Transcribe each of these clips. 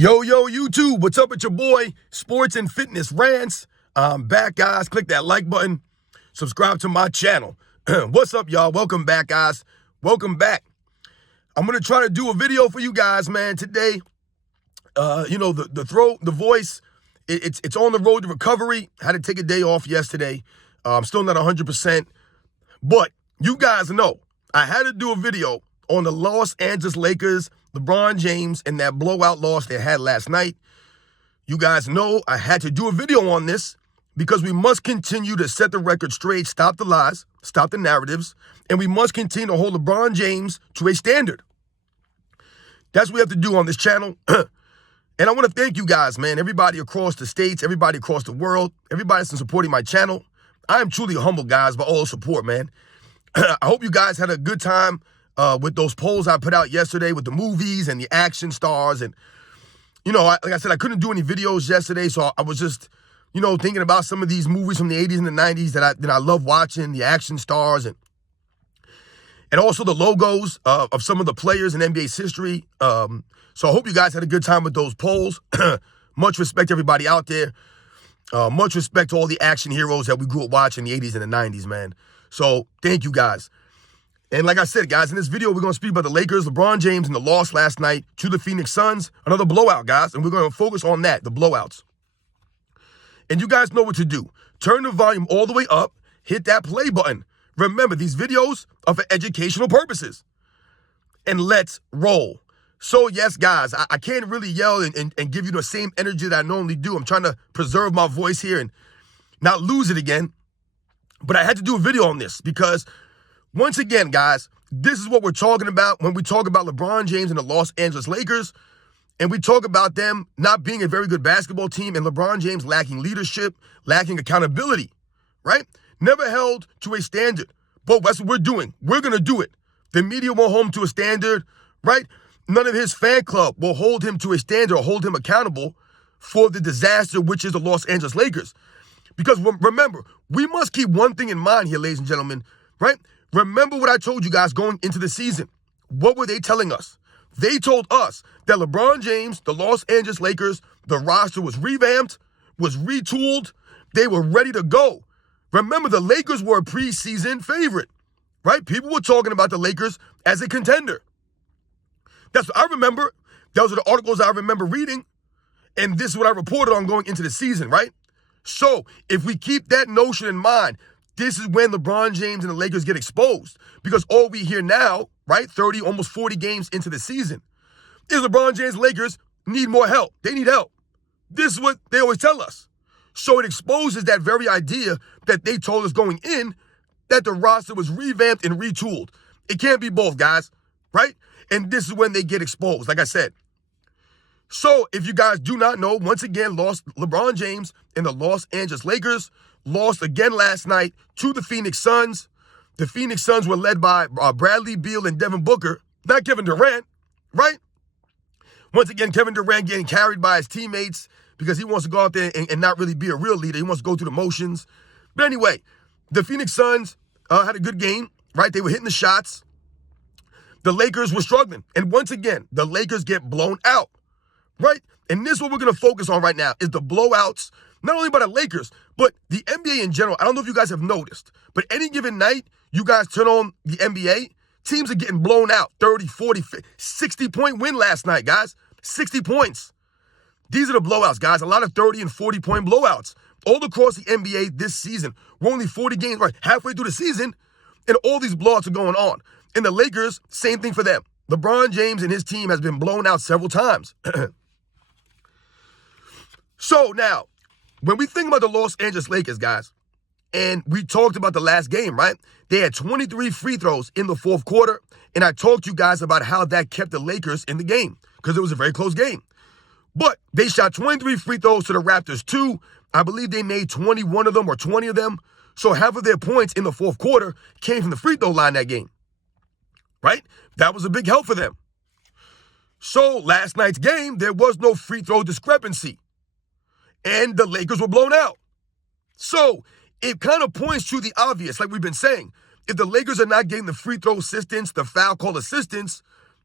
Yo, YouTube, what's up with your boy, Sports and Fitness Rants? I'm back, guys. Click that like button. Subscribe to my channel. What's up, y'all? Welcome back, guys. Welcome back. I'm going to try to do a video for you guys, man, today. The throat, the voice, it's on the road to recovery. Had to take a day off yesterday. I'm still not 100%. But you guys know I had to do a video on the Los Angeles Lakers, LeBron James, and that blowout loss they had last night. You guys know I had to do a video on this because we must continue to set the record straight, stop the lies, stop the narratives, and we must continue to hold LeBron James to a standard. That's what we have to do on this channel. And I want to thank you guys, man, everybody across the states, everybody across the world, everybody that's been supporting my channel. I am truly humbled, guys, by all the support, man. I hope you guys had a good time with those polls I put out yesterday with the movies and the action stars. And, like I said, I couldn't do any videos yesterday, so I was just, thinking about some of these movies from the 80s and the 90s that I love watching, the action stars, and also the logos of some of the players in NBA's history. So I hope you guys had a good time with those polls. Much respect to everybody out there. Much respect to all the action heroes that we grew up watching in the 80s and the 90s, man. So thank you, guys. And like I said, guys, in this video, we're going to speak about the Lakers, LeBron James, and the loss last night to the Phoenix Suns. Another blowout, guys, and we're going to focus on that, the blowouts. And you guys know what to do. Turn the volume all the way up, hit that play button. Remember, these videos are for educational purposes. And let's roll. So, yes, guys, I can't really yell and give you the same energy that I normally do. I'm trying to preserve my voice here and not lose it again. But I had to do a video on this because, once again, guys, this is what we're talking about when we talk about LeBron James and the Los Angeles Lakers. And we talk about them not being a very good basketball team and LeBron James lacking leadership, lacking accountability, right? Never held to a standard. But that's what we're doing. We're going to do it. The media won't hold him to a standard, right? None of his fan club will hold him to a standard or hold him accountable for the disaster, which is the Los Angeles Lakers. Because remember, we must keep one thing in mind here, ladies and gentlemen, right? Remember what I told you guys going into the season. What were they telling us? They told us that LeBron James, the Los Angeles Lakers, the roster was revamped, was retooled. They were ready to go. Remember, the Lakers were a preseason favorite, right? People were talking about the Lakers as a contender. That's what I remember. Those are the articles I remember reading. And this is what I reported on going into the season, right? So if we keep that notion in mind, this is when LeBron James and the Lakers get exposed. Because all we hear now, right, 30, almost 40 games into the season, is LeBron James Lakers need more help. They need help. This is what they always tell us. So it exposes that very idea that they told us going in, that the roster was revamped and retooled. It can't be both, guys, right? And this is when they get exposed, like I said. So if you guys do not know, once again, LeBron James and the Los Angeles Lakers lost again last night to the Phoenix Suns. The Phoenix Suns were led by Bradley Beal and Devin Booker, not Kevin Durant, right? Once again, Kevin Durant getting carried by his teammates because he wants to go out there and not really be a real leader. He wants to go through the motions. But anyway, the Phoenix Suns had a good game, right? They were hitting the shots. The Lakers were struggling. And once again, the Lakers get blown out, right? And this is what we're going to focus on right now is the blowouts, not only by the Lakers, but the NBA in general. I don't know if you guys have noticed, but any given night, you guys turn on the NBA, teams are getting blown out. 30, 40, 60-point win last night, guys. 60 points. These are the blowouts, guys. A lot of 30 and 40-point blowouts. All across the NBA this season. We're only 40 games, right, halfway through the season, and all these blowouts are going on. And the Lakers, same thing for them. LeBron James and his team has been blown out several times. So now, when we think about the Los Angeles Lakers, guys, and we talked about the last game, right? They had 23 free throws in the fourth quarter, and I talked to you guys about how that kept the Lakers in the game because it was a very close game. But they shot 23 free throws to the Raptors 2. I believe they made 21 of them or 20 of them. So half of their points in the fourth quarter came from the free throw line that game, right? That was a big help for them. So last night's game, there was no free throw discrepancy. And the Lakers were blown out. So it kind of points to the obvious, like we've been saying. If the Lakers are not getting the free throw assistance, the foul call assistance,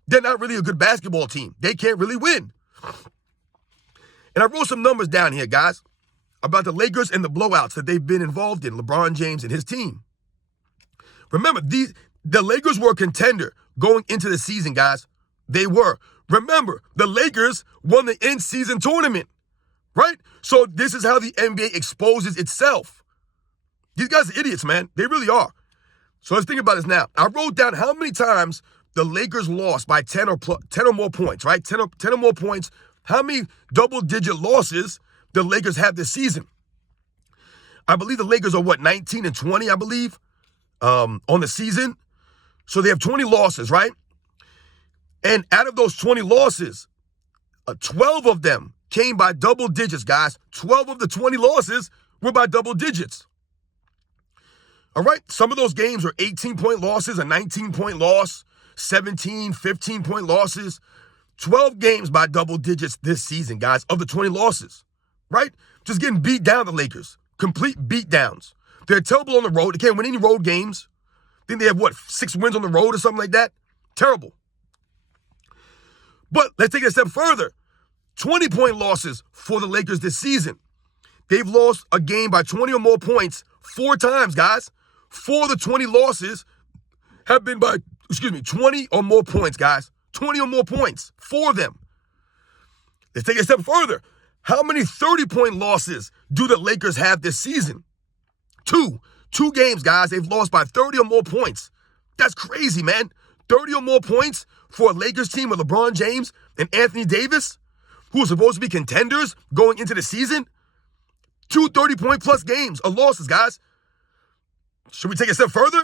they're not really a good basketball team. They can't really win. And I wrote some numbers down here, guys, about the Lakers and the blowouts that they've been involved in, LeBron James and his team. Remember, the Lakers were a contender going into the season, guys. They were. Remember, the Lakers won the in-season tournament, right? So this is how the NBA exposes itself. These guys are idiots, man. They really are. So let's think about this now. I wrote down how many times the Lakers lost by 10 or more points, right? 10 or more points. How many double-digit losses the Lakers have this season? I believe the Lakers are, 19 and 20, I believe, on the season. So they have 20 losses, right? And out of those 20 losses, 12 of them came by double digits, guys. 12 of the 20 losses were by double digits. All right? Some of those games are 18-point losses, a 19-point loss, 17, 15-point losses. 12 games by double digits this season, guys, of the 20 losses, right? Just getting beat down, the Lakers. Complete beat downs. They're terrible on the road. They can't win any road games. I think they have, 6 wins on the road or something like that? Terrible. But let's take it a step further. 20-point losses for the Lakers this season. They've lost a game by 20 or more points 4 times, guys. 4 of the 20 losses have been by, 20 or more points, guys. 20 or more points. 4 of them. Let's take it a step further. How many 30-point losses do the Lakers have this season? 2. 2 games, guys. They've lost by 30 or more points. That's crazy, man. 30 or more points for a Lakers team with LeBron James and Anthony Davis, who are supposed to be contenders going into the season. 2 30-point plus games of losses, guys. Should we take a step further?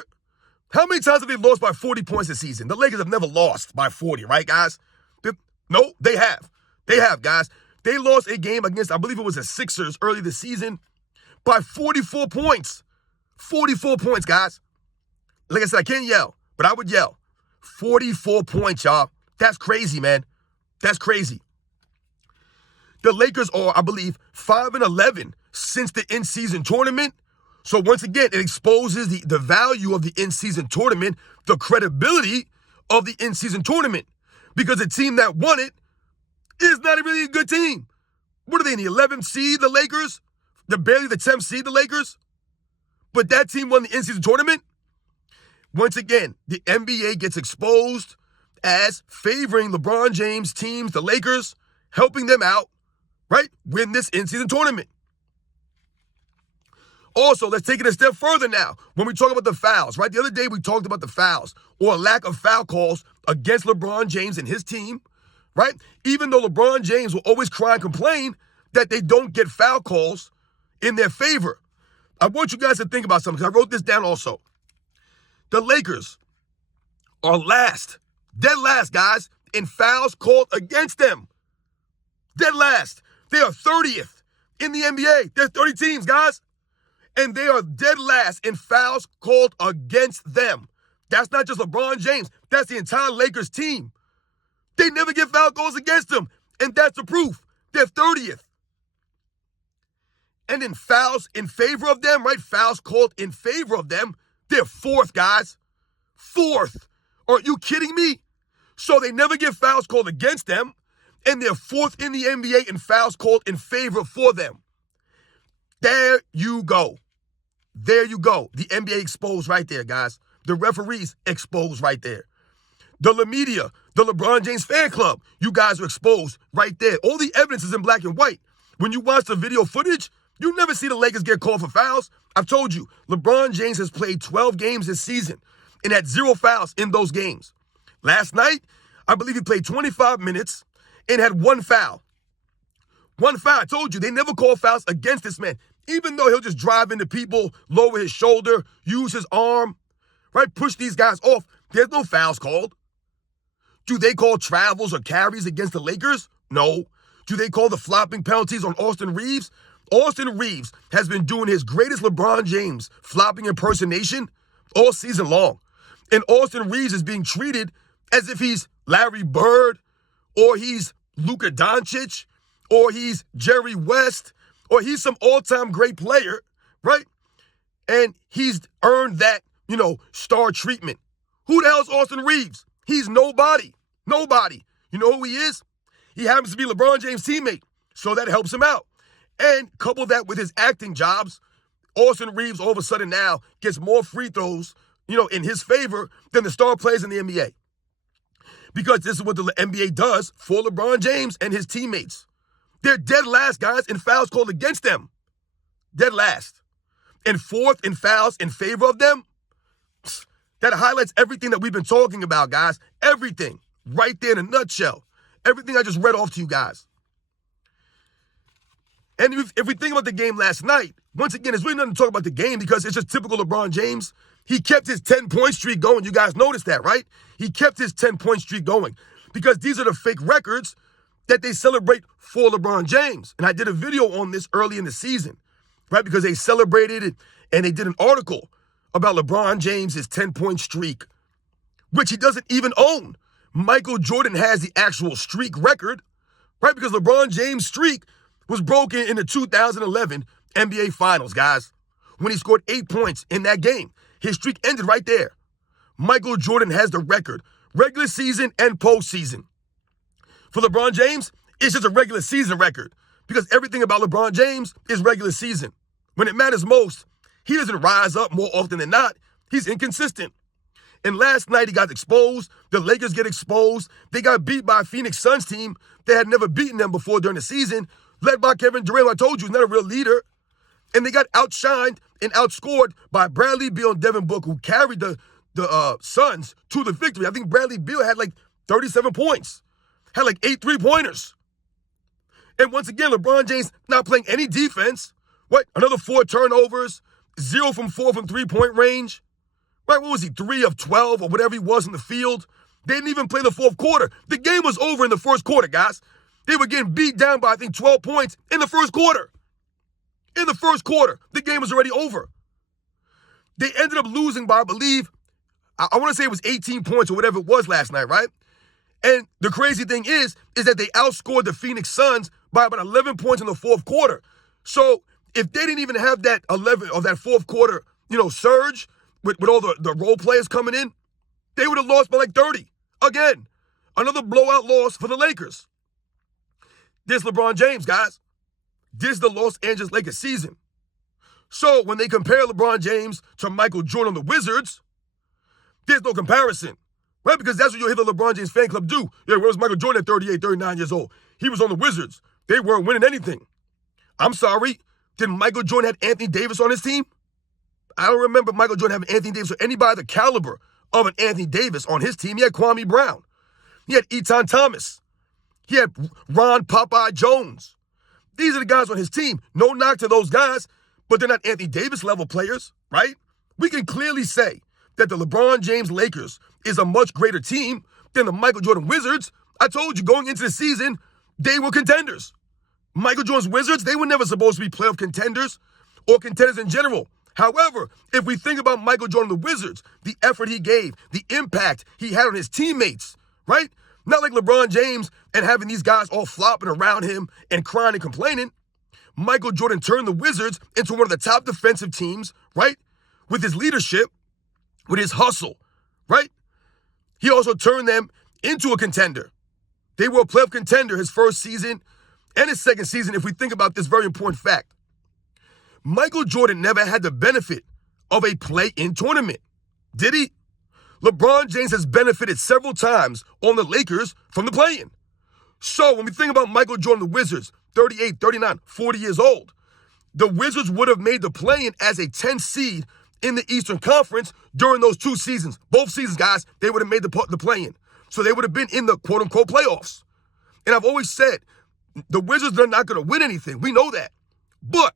How many times have they lost by 40 points this season? The Lakers have never lost by 40, right, guys? No, they have. They have, guys. They lost a game against, I believe it was the Sixers early this season, by 44 points. 44 points, guys. Like I said, I can't yell, but I would yell. 44 points, y'all. That's crazy, man. That's crazy. The Lakers are, I believe, 5-11 since the in-season tournament. So once again, it exposes the value of the in-season tournament, the credibility of the in-season tournament. Because the team that won it is not really a good team. What are they in the 11th seed, the Lakers? They're barely the 10th seed, the Lakers? But that team won the in-season tournament? Once again, the NBA gets exposed as favoring LeBron James teams, the Lakers, helping them out, right? Win this in-season tournament. Also, let's take it a step further now when we talk about the fouls, right? The other day we talked about the fouls or a lack of foul calls against LeBron James and his team, right? Even though LeBron James will always cry and complain that they don't get foul calls in their favor. I want you guys to think about something because I wrote this down also. The Lakers are last, dead last, guys, in fouls called against them. Dead last. They are 30th in the NBA. There's 30 teams, guys. And they are dead last in fouls called against them. That's not just LeBron James. That's the entire Lakers team. They never get foul calls against them. And that's the proof. They're 30th. And in fouls in favor of them, right? Fouls called in favor of them, they're 4th, guys. 4th. Are you kidding me? So they never get fouls called against them. And they're 4th in the NBA in fouls called in favor for them. There you go. There you go. The NBA exposed right there, guys. The referees exposed right there. The media, the LeBron James fan club, you guys are exposed right there. All the evidence is in black and white. When you watch the video footage, you never see the Lakers get called for fouls. I've told you, LeBron James has played 12 games this season and had 0 fouls in those games. Last night, I believe he played 25 minutes and had 1 foul. 1 foul. I told you, they never call fouls against this man. Even though he'll just drive into people, lower his shoulder, use his arm, right? Push these guys off. There's no fouls called. Do they call travels or carries against the Lakers? No. Do they call the flopping penalties on Austin Reeves? Austin Reeves has been doing his greatest LeBron James flopping impersonation all season long. And Austin Reeves is being treated as if he's Larry Bird or he's Luka Doncic or he's Jerry West or he's some all-time great player, right? And he's earned that, star treatment. Who the hell is Austin Reeves? He's nobody. Nobody. You know who he is? He happens to be LeBron James' teammate. So that helps him out. And couple that with his acting jobs, Austin Reeves all of a sudden now gets more free throws, in his favor than the star players in the NBA. Because this is what the NBA does for LeBron James and his teammates. They're dead last, guys, in fouls called against them. Dead last. And fourth in fouls in favor of them. That highlights everything that we've been talking about, guys. Everything. Right there in a nutshell. Everything I just read off to you guys. And if we think about the game last night, once again, it's really nothing to talk about the game because it's just typical LeBron James. He kept his 10-point streak going. You guys noticed that, right? He kept his 10-point streak going because these are the fake records that they celebrate for LeBron James. And I did a video on this early in the season, right? Because they celebrated it and they did an article about LeBron James' 10-point streak, which he doesn't even own. Michael Jordan has the actual streak record, right? Because LeBron James' streak was broken in the 2011 NBA Finals, guys, when he scored 8 points in that game. His streak ended right there. Michael Jordan has the record, regular season and postseason. For LeBron James, it's just a regular season record because everything about LeBron James is regular season. When it matters most, he doesn't rise up more often than not. He's inconsistent. And last night he got exposed. The Lakers get exposed. They got beat by a Phoenix Suns team that had never beaten them before during the season, led by Kevin Durant, who I told you is not a real leader. And they got outshined and outscored by Bradley Beal and Devin Booker, who carried the Suns to the victory. I think Bradley Beal had like 37 points, had like 8 3-pointers. And once again, LeBron James not playing any defense. What? Another 4 turnovers, 0 from 4 from 3-point range. Right? What was he? 3 of 12 or whatever he was in the field. They didn't even play the fourth quarter. The game was over in the first quarter, guys. They were getting beat down by, I think, 12 points in the first quarter. In the first quarter, the game was already over. They ended up losing by, I believe, I want to say it was 18 points or whatever it was last night, right? And the crazy thing is that they outscored the Phoenix Suns by about 11 points in the fourth quarter. So if they didn't even have that 11 or that fourth quarter, surge with all the role players coming in, they would have lost by like 30. Again, another blowout loss for the Lakers. This LeBron James, guys. This is the Los Angeles Lakers season. So when they compare LeBron James to Michael Jordan on the Wizards, there's no comparison, right? Because that's what you'll hear the LeBron James fan club do. Yeah, where was Michael Jordan at 38, 39 years old? He was on the Wizards. They weren't winning anything. I'm sorry. Did Michael Jordan have Anthony Davis on his team? I don't remember Michael Jordan having Anthony Davis or anybody the caliber of an Anthony Davis on his team. He had Kwame Brown. He had Etan Thomas. He had Ron Popeye Jones. These are the guys on his team. No knock to those guys, but they're not Anthony Davis level players, right? We can clearly say that the LeBron James Lakers is a much greater team than the Michael Jordan Wizards. I told you going into the season, they were contenders. Michael Jordan's Wizards, they were never supposed to be playoff contenders or contenders in general. However, if we think about Michael Jordan, the Wizards, the effort he gave, the impact he had on his teammates, right? Not like LeBron James and having these guys all flopping around him and crying and complaining. Michael Jordan turned the Wizards into one of the top defensive teams, right? With his leadership, with his hustle, right? He also turned them into a contender. They were a playoff contender his first season and his second season, if we think about this very important fact. Michael Jordan never had the benefit of a play-in tournament, did he? LeBron James has benefited several times on the Lakers from the play-in. So when we think about Michael Jordan, the Wizards, 38, 39, 40 years old, the Wizards would have made the play-in as a 10th seed in the Eastern Conference during those 2 seasons. Both seasons, guys, they would have made the play-in. So they would have been in the quote-unquote playoffs. And I've always said, the Wizards are not going to win anything. We know that. But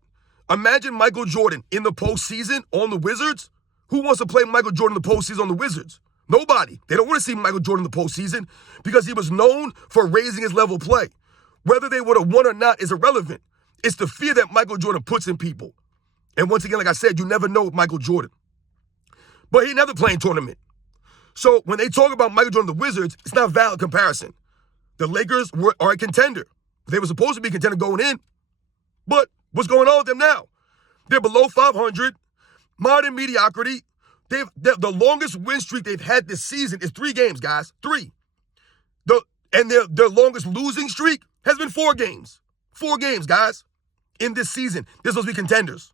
imagine Michael Jordan in the postseason on the Wizards. Who wants to play Michael Jordan in the postseason on the Wizards? Nobody. They don't want to see Michael Jordan in the postseason because he was known for raising his level of play. Whether they would have won or not is irrelevant. It's the fear that Michael Jordan puts in people. And once again, like I said, you never know with Michael Jordan. But he never played tournament. So when they talk about Michael Jordan and the Wizards, it's not a valid comparison. The Lakers are a contender. They were supposed to be a contender going in. But what's going on with them now? They're below 500. Modern mediocrity. The longest win streak they've had this season is 3 games, guys. 3. And their longest losing streak has been 4 games. 4 games, guys, in this season. They're supposed to be contenders.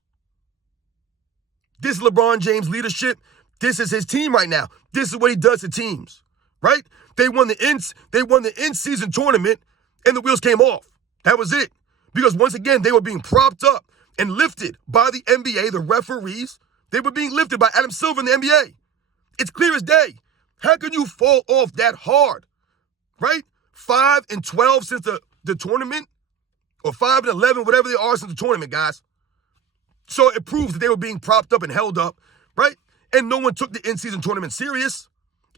This is LeBron James' leadership. This is his team right now. This is what he does to teams, right? They won the in-season tournament, and the wheels came off. That was it. Because once again, they were being propped up and lifted by the NBA, the referees. They were being lifted by Adam Silver in the NBA. It's clear as day. How can you fall off that hard, right? 5-12 since the tournament, or 5-11, whatever they are since the tournament, guys. So it proves that they were being propped up and held up, right? And no one took the in-season tournament serious,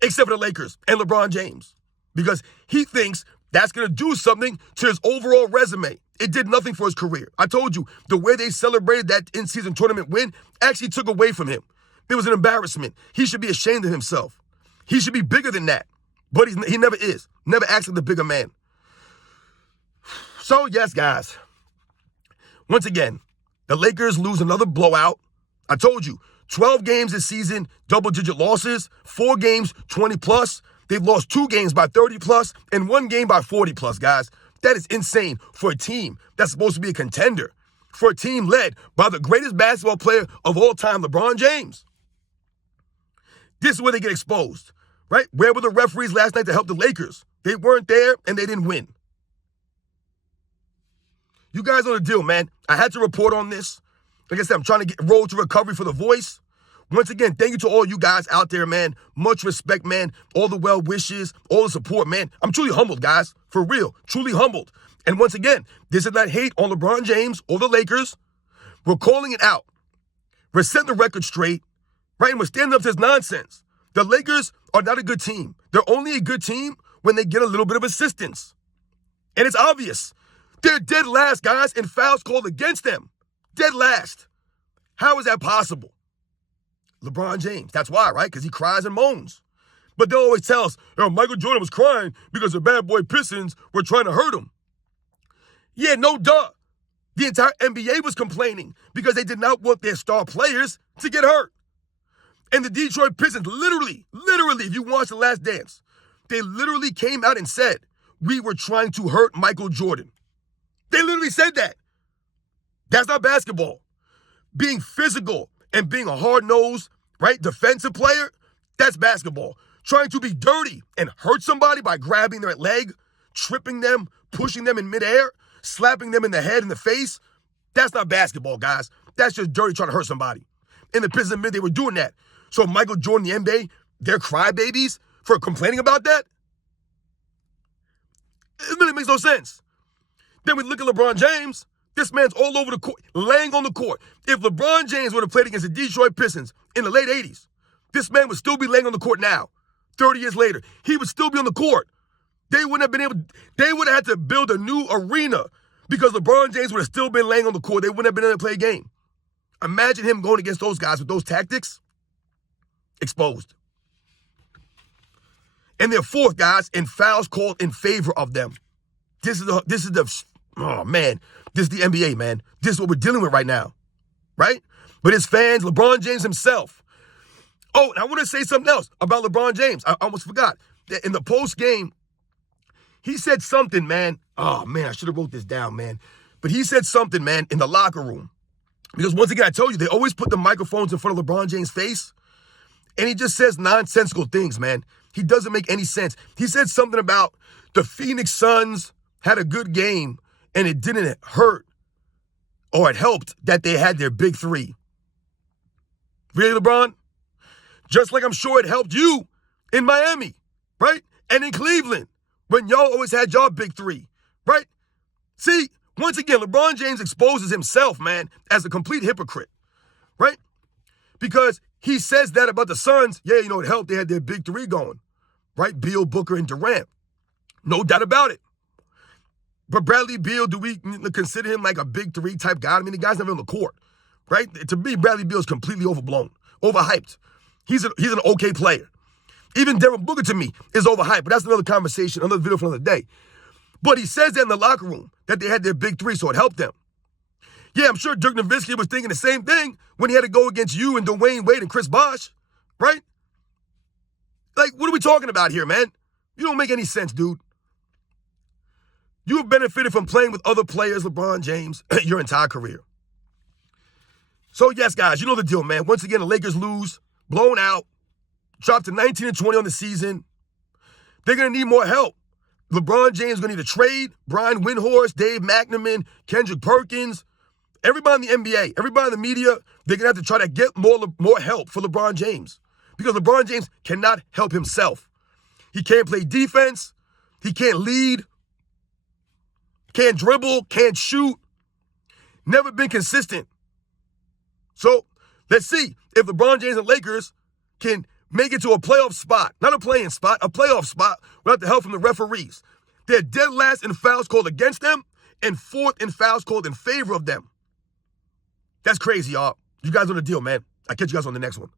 except for the Lakers and LeBron James, because he thinks that's going to do something to his overall resume. It did nothing for his career. I told you, the way they celebrated that in-season tournament win actually took away from him. It was an embarrassment. He should be ashamed of himself. He should be bigger than that. But he never is. Never acts like the bigger man. So, yes, guys. Once again, the Lakers lose another blowout. I told you, 12 games this season, double-digit losses. 4 games, 20-plus. They've lost 2 games by 30-plus and 1 game by 40-plus, guys. That is insane for a team that's supposed to be a contender. For a team led by the greatest basketball player of all time, LeBron James. This is where they get exposed, right? Where were the referees last night to help the Lakers? They weren't there, and they didn't win. You guys know the deal, man. I had to report on this. Like I said, I'm trying to get road to recovery for The Voice. Once again, thank you to all you guys out there, man. Much respect, man. All the well wishes, all the support, man. I'm truly humbled, guys. For real. Truly humbled. And once again, this is not hate on LeBron James or the Lakers. We're calling it out. We're setting the record straight, right? And we're standing up to this nonsense. The Lakers are not a good team. They're only a good team when they get a little bit of assistance. And it's obvious. They're dead last, guys, in fouls called against them. Dead last. How is that possible? LeBron James. That's why, right? Because he cries and moans. But they always tell us, Michael Jordan was crying because the bad boy Pistons were trying to hurt him. Yeah, no duh. The entire NBA was complaining because they did not want their star players to get hurt. And the Detroit Pistons literally, if you watch The Last Dance, they literally came out and said, we were trying to hurt Michael Jordan. They literally said that. That's not basketball. Being physical and being a hard-nosed, right, defensive player, that's basketball. Trying to be dirty and hurt somebody by grabbing their leg, tripping them, pushing them in midair, slapping them in the head and the face, that's not basketball, guys. That's just dirty trying to hurt somebody. And the Pistons admit they were doing that. So Michael Jordan, the NBA, they're crybabies for complaining about that? It really makes no sense. Then we look at LeBron James. This man's all over the court, laying on the court. If LeBron James would have played against the Detroit Pistons in the late 80s, this man would still be laying on the court now. 30 years later, he would still be on the court. They would have had to build a new arena because LeBron James would have still been laying on the court. They wouldn't have been able to play a game. Imagine him going against those guys with those tactics. Exposed. And they're fourth, guys, in fouls called in favor of them. This is the NBA, man. This is what we're dealing with right now, right? But his fans, LeBron James himself. Oh, and I want to say something else about LeBron James. I almost forgot. In the post game, he said something, man. Oh, man, I should have wrote this down, man. But he said something, man, in the locker room. Because once again, I told you, they always put the microphones in front of LeBron James' face. And he just says nonsensical things, man. He doesn't make any sense. He said something about the Phoenix Suns had a good game and it didn't hurt or it helped that they had their big three. Really, LeBron? Just like I'm sure it helped you in Miami, right? And in Cleveland when y'all always had y'all big three, right? See, once again, LeBron James exposes himself, man, as a complete hypocrite, right? Because he says that about the Suns. Yeah, it helped. They had their big three going, right? Beal, Booker, and Durant. No doubt about it. But Bradley Beal, do we consider him like a big three type guy? I mean, the guy's never on the court, right? To me, Bradley Beal is completely overblown, overhyped. He's an okay player. Even Devin Booker, to me, is overhyped. But that's another conversation, another video for another day. But he says that in the locker room, that they had their big three, so it helped them. Yeah, I'm sure Dirk Nowitzki was thinking the same thing when he had to go against you and Dwayne Wade and Chris Bosh, right? Like, what are we talking about here, man? You don't make any sense, dude. You have benefited from playing with other players, LeBron James, your entire career. So, yes, guys, you know the deal, man. Once again, the Lakers lose, blown out, dropped to 19-20 on the season. They're going to need more help. LeBron James is going to need a trade. Brian Windhorst, Dave McNamara, Kendrick Perkins, everybody in the NBA, everybody in the media, they're going to have to try to get more help for LeBron James. Because LeBron James cannot help himself. He can't play defense. He can't lead. Can't dribble. Can't shoot. Never been consistent. So let's see if LeBron James and Lakers can make it to a playoff spot. Not a playing spot, a playoff spot without the help from the referees. They're dead last in fouls called against them and fourth in fouls called in favor of them. That's crazy, y'all. You guys know the deal, man. I'll catch you guys on the next one.